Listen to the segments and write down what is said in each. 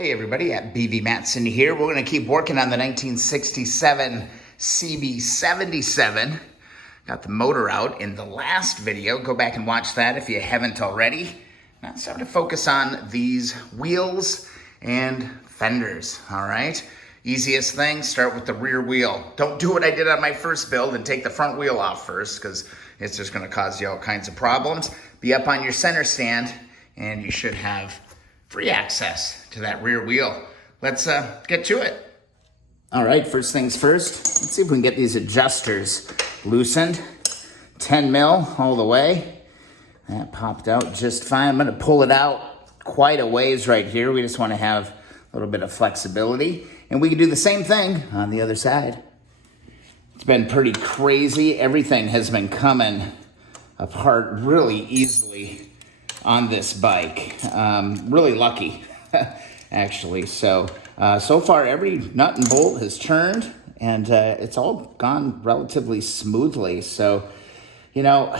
Hey everybody, at BV Matson here. We're going to keep working on the 1967 CB77. Got the motor out in the last video. Go back and watch that if you haven't already. Now it's time to focus on these wheels and fenders, all right? Easiest thing, start with the rear wheel. Don't do what I did on my first build and take the front wheel off first, because it's just going to cause you all kinds of problems. Be up on your center stand and you should have free access to that rear wheel. Let's get to it. All right, first things first, let's see if we can get these adjusters loosened. 10 mil all the way. That popped out just fine. I'm gonna pull it out quite a ways right here. We just wanna have a little bit of flexibility. And we can do the same thing on the other side. It's been pretty crazy. Everything has been coming apart really easily on this bike. Really lucky, actually. So far every nut and bolt has turned and it's all gone relatively smoothly. So, you know,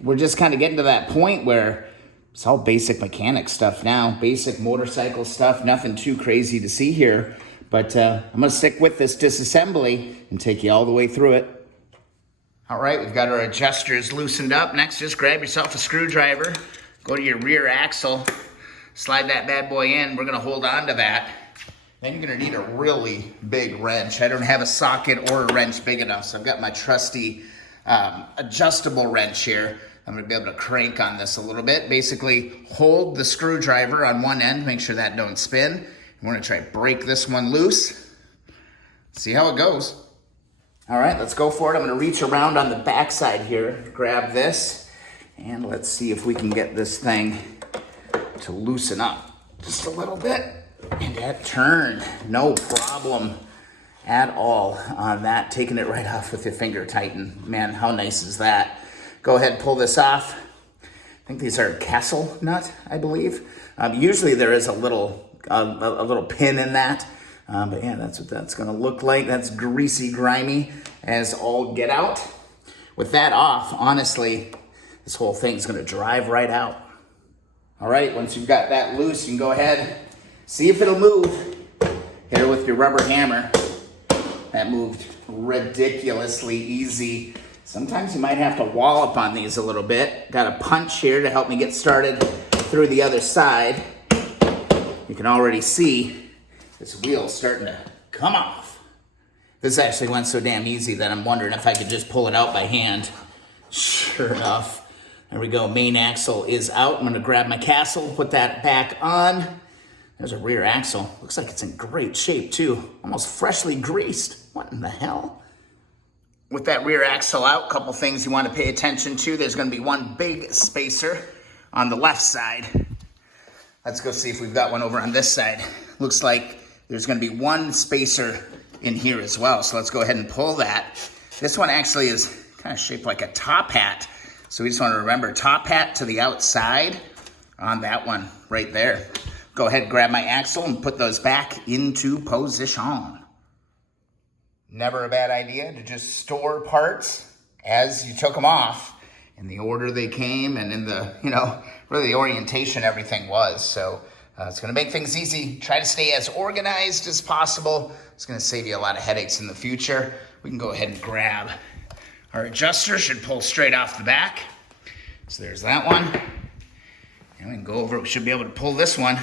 we're just kind of getting to that point where it's all basic mechanic stuff now, basic motorcycle stuff, nothing too crazy to see here. But I'm gonna stick with this disassembly and take you all the way through it. All right, we've got our adjusters loosened up. Next, just grab yourself a screwdriver. Go to your rear axle, slide that bad boy in. We're gonna hold on to that. Then you're gonna need a really big wrench. I don't have a socket or a wrench big enough, so I've got my trusty adjustable wrench here. I'm gonna be able to crank on this a little bit. Basically, hold the screwdriver on one end, make sure that don't spin. We're gonna try to break this one loose. See how it goes. All right, let's go for it. I'm gonna reach around on the backside here, grab this. And let's see if we can get this thing to loosen up just a little bit. And that turned, no problem at all on that. Taking it right off with your finger tighten. Man, how nice is that? Go ahead and pull this off. I think these are castle nut, I believe. Usually there is a little pin in that. But yeah, that's what that's gonna look like. That's greasy, grimy as all get out. With that off, honestly, this whole thing's gonna drive right out. All right, once you've got that loose, you can go ahead, see if it'll move. Hit it with your rubber hammer. That moved ridiculously easy. Sometimes you might have to wallop on these a little bit. Got a punch here to help me get started through the other side. You can already see this wheel starting to come off. This actually went so damn easy that I'm wondering if I could just pull it out by hand. Sure enough. There we go, main axle is out. I'm gonna grab my castle, put that back on. There's a rear axle. Looks like it's in great shape too. Almost freshly greased. What in the hell? With that rear axle out, a couple things you wanna pay attention to. There's gonna be one big spacer on the left side. Let's go see if we've got one over on this side. Looks like there's gonna be one spacer in here as well. So let's go ahead and pull that. This one actually is kind of shaped like a top hat. So we just want to remember top hat to the outside on that one right there. Go ahead and grab my axle and put those back into position. Never a bad idea to just store parts as you took them off in the order they came and in the, really the orientation everything was. So it's going to make things easy. Try to stay as organized as possible. It's going to save you a lot of headaches in the future. We can go ahead and grab our adjuster. Should pull straight off the back. So there's that one. And we can go over, we should be able to pull this one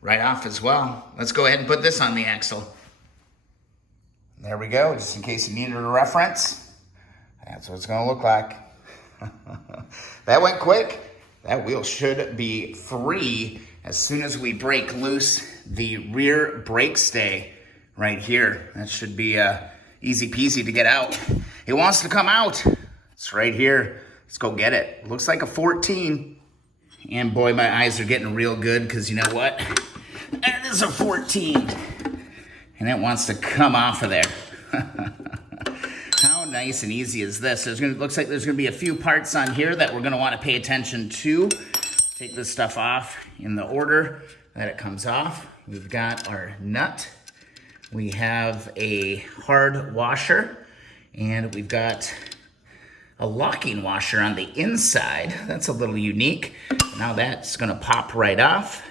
right off as well. Let's go ahead and put this on the axle. There we go, just in case you needed a reference. That's what it's gonna look like. That went quick. That wheel should be free as soon as we break loose the rear brake stay right here. That should be easy peasy to get out. It wants to come out. It's right here. Let's go get it. Looks like a 14. And boy, my eyes are getting real good because you know what? That is a 14. And it wants to come off of there. How nice and easy is this? Looks like there's gonna be a few parts on here that we're gonna wanna pay attention to. Take this stuff off in the order that it comes off. We've got our nut. We have a hard washer. And we've got a locking washer on the inside. That's a little unique. Now that's gonna pop right off.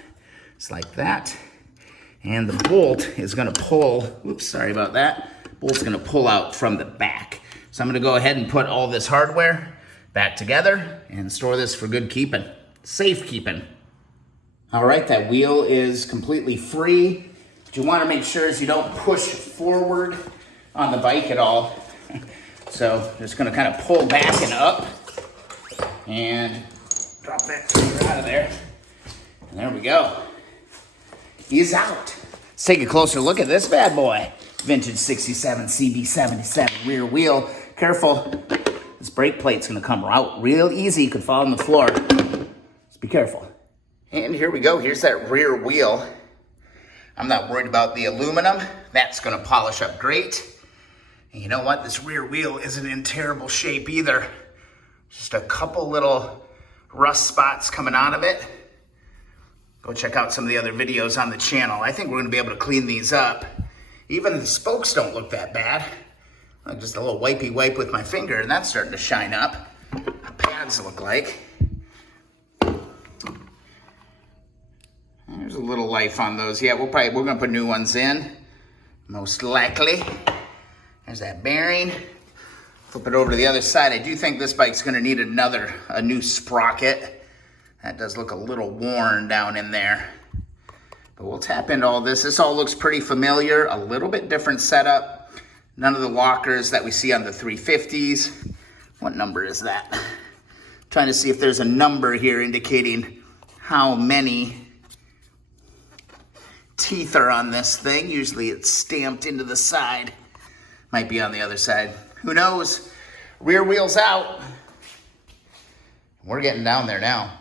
Just like that. And the bolt is gonna pull, oops, sorry about that. Bolt's gonna pull out from the back. So I'm gonna go ahead and put all this hardware back together and store this for good keeping, safe keeping. All right, that wheel is completely free. What you wanna make sure is you don't push forward on the bike at all. So just gonna kind of pull back and up and drop that finger out of there. And there we go. He's out. Let's take a closer look at this bad boy. Vintage 67 CB77 rear wheel. Careful, this brake plate's gonna come out real easy. Could fall on the floor. Just be careful. And here we go, here's that rear wheel. I'm not worried about the aluminum. That's gonna polish up great. And you know what, this rear wheel isn't in terrible shape either. Just a couple little rust spots coming out of it. Go check out some of the other videos on the channel. I think we're gonna be able to clean these up. Even the spokes don't look that bad. Just a little wipey wipe with my finger and that's starting to shine up. The pads look like. There's a little life on those. Yeah, we're gonna put new ones in, most likely. There's that bearing. Flip it over to the other side. I do think this bike's gonna need a new sprocket. That does look a little worn down in there. But we'll tap into all this. This all looks pretty familiar, a little bit different setup. None of the lockers that we see on the 350s. What number is that? Trying to see if there's a number here indicating how many teeth are on this thing. Usually it's stamped into the side. Might be on the other side. Who knows? Rear wheel's out. We're getting down there now.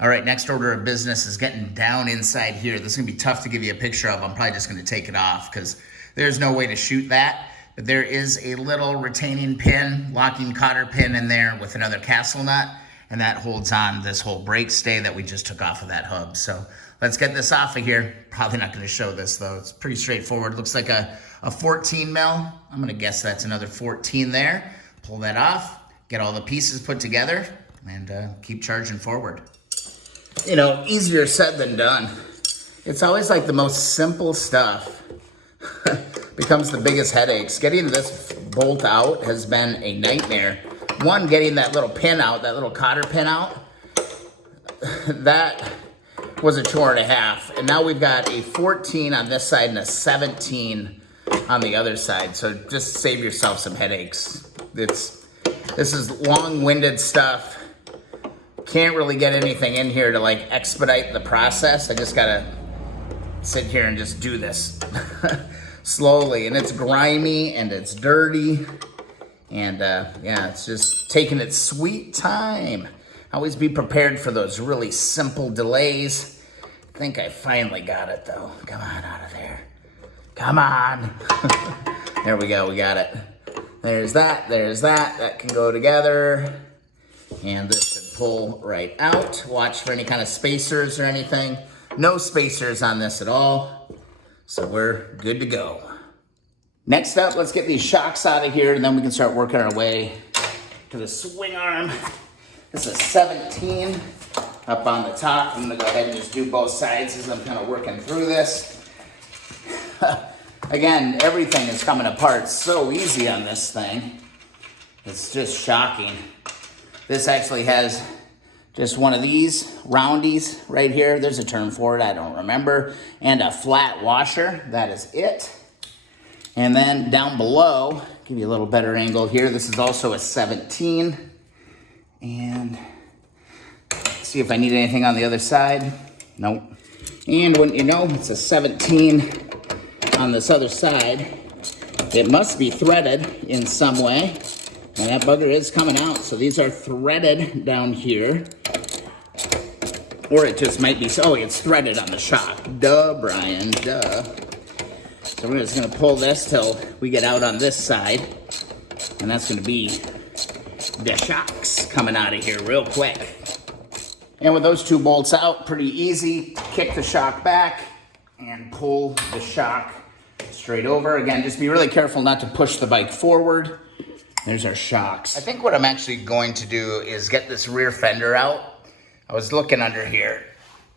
All right, next order of business is getting down inside here. This is gonna be tough to give you a picture of. I'm probably just gonna take it off because there's no way to shoot that. But there is a little retaining pin, locking cotter pin in there with another castle nut, and that holds on this whole brake stay that we just took off of that hub. So let's get this off of here. Probably not gonna show this though. It's pretty straightforward. Looks like a 14 mil. I'm gonna guess that's another 14 there. Pull that off, get all the pieces put together, and keep charging forward. You know, easier said than done. It's always like the most simple stuff becomes the biggest headaches. Getting this bolt out has been a nightmare. One, getting that little pin out, that little cotter pin out, that was a chore and a half. And now we've got a 14 on this side and a 17 on the other side. So just save yourself some headaches. This is long-winded stuff. Can't really get anything in here to like expedite the process. I just gotta sit here and just do this slowly. And it's grimy and it's dirty. And yeah, it's just taking its sweet time. Always be prepared for those really simple delays. I think I finally got it though. Come on out of there. Come on. There we go, we got it. There's that, that can go together. And this should pull right out. Watch for any kind of spacers or anything. No spacers on this at all. So we're good to go. Next up, let's get these shocks out of here and then we can start working our way to the swing arm. This is 17 up on the top. I'm gonna go ahead and just do both sides as I'm kind of working through this. Again, everything is coming apart so easy on this thing. It's just shocking. This actually has just one of these roundies right here. There's a term for it, I don't remember. And a flat washer, that is it. And then down below, give you a little better angle here. This is also a 17. And see if I need anything on the other side. Nope. And when you know it's a 17 on this other side, it must be threaded in some way. And that bugger is coming out. So these are threaded down here. Or it just might be, oh, it's threaded on the shock. Duh, Brian, duh. So we're just gonna pull this till we get out on this side. And that's gonna be the shocks coming out of here real quick. And with those two bolts out, pretty easy. Kick the shock back and pull the shock straight over. Again, just be really careful not to push the bike forward. There's our shocks. I think what I'm actually going to do is get this rear fender out. I was looking under here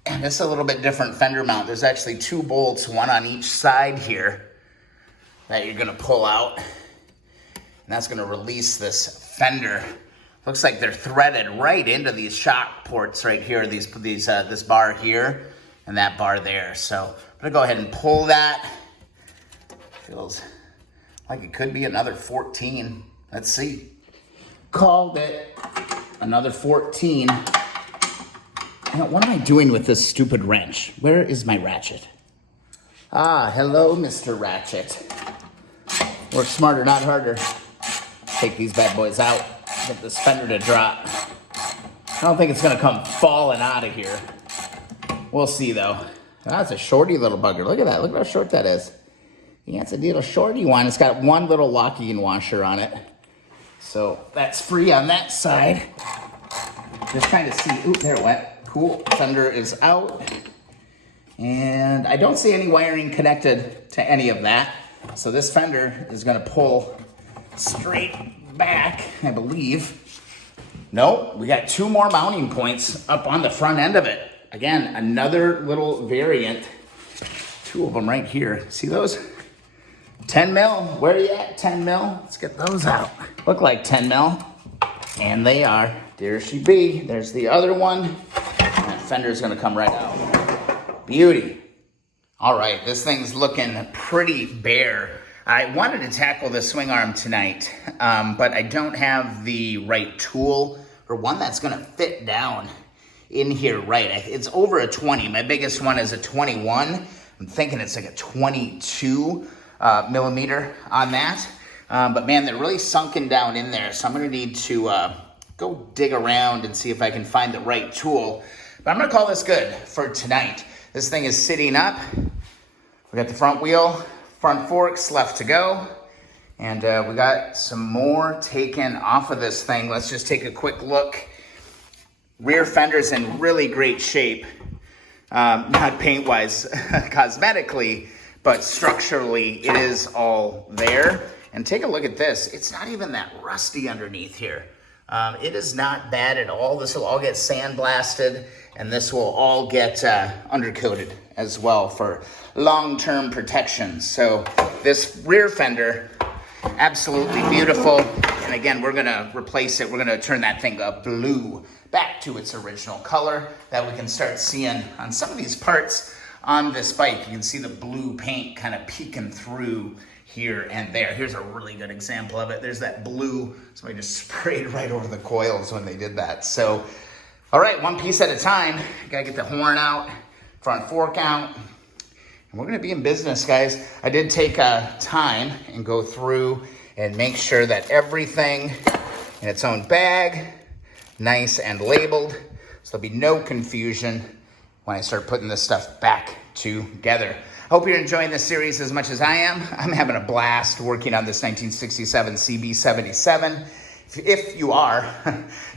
And it's a little bit different fender mount. There's actually 2 bolts, one on each side here, that you're gonna pull out. And that's gonna release this fender. Looks like they're threaded right into these shock ports right here, this bar here and that bar there. So I'm gonna go ahead and pull that. Feels like it could be another 14. Let's see. Called it. Another 14. What am I doing with this stupid wrench? Where is my ratchet? Ah, hello, Mr. Ratchet. Work smarter, not harder. Take these bad boys out. Get this fender to drop. I don't think it's gonna come falling out of here. We'll see though. That's a shorty little bugger. Look at that. Look at how short that is. Yeah, it's a little shorty one. It's got one little locking washer on it. So that's free on that side. Just trying to see. Ooh, there it went. Cool. Fender is out. And I don't see any wiring connected to any of that. So this fender is gonna pull straight back, I believe. Nope, we got 2 more mounting points up on the front end of it. Again, another little variant. 2 of them right here. See those? 10 mil, where are you at, 10 mil? Let's get those out. Look like 10 mil, and they are. There she be, there's the other one. That fender's gonna come right out. Beauty. All right, this thing's looking pretty bare. I wanted to tackle the swing arm tonight, but I don't have the right tool or one that's gonna fit down in here right. It's over a 20. My biggest one is a 21. I'm thinking it's like a 22 millimeter on that. But man, they're really sunken down in there. So I'm gonna need to go dig around and see if I can find the right tool. But I'm gonna call this good for tonight. This thing is sitting up. We got the front wheel, front forks left to go. And we got some more taken off of this thing. Let's just take a quick look. Rear fender's in really great shape. Not paint-wise, cosmetically, but structurally, it is all there. And take a look at this. It's not even that rusty underneath here. It is not bad at all. This will all get sandblasted, and this will all get undercoated as well for long-term protection. So this rear fender, absolutely beautiful. And again, we're gonna replace it. We're gonna turn that thing blue back to its original color that we can start seeing on some of these parts on this bike. You can see the blue paint kind of peeking through here and there. Here's a really good example of it. There's that blue, somebody just sprayed right over the coils when they did that. So, all right, one piece at a time. Gotta get the horn out, front fork out, and we're gonna be in business, guys. I did take time and go through and make sure that everything in its own bag, nice and labeled, so there'll be no confusion when I start putting this stuff back together. I hope you're enjoying this series as much as I am. I'm having a blast working on this 1967 CB77. If you are,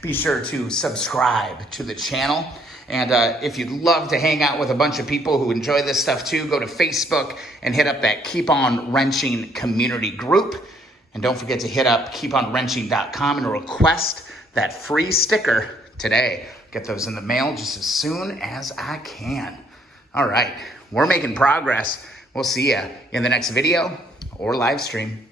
be sure to subscribe to the channel. And if you'd love to hang out with a bunch of people who enjoy this stuff too, go to Facebook and hit up that Keep On Wrenching community group. And don't forget to hit up keeponwrenching.com and request that free sticker today. Get those in the mail just as soon as I can. All right, we're making progress. We'll see you in the next video or live stream.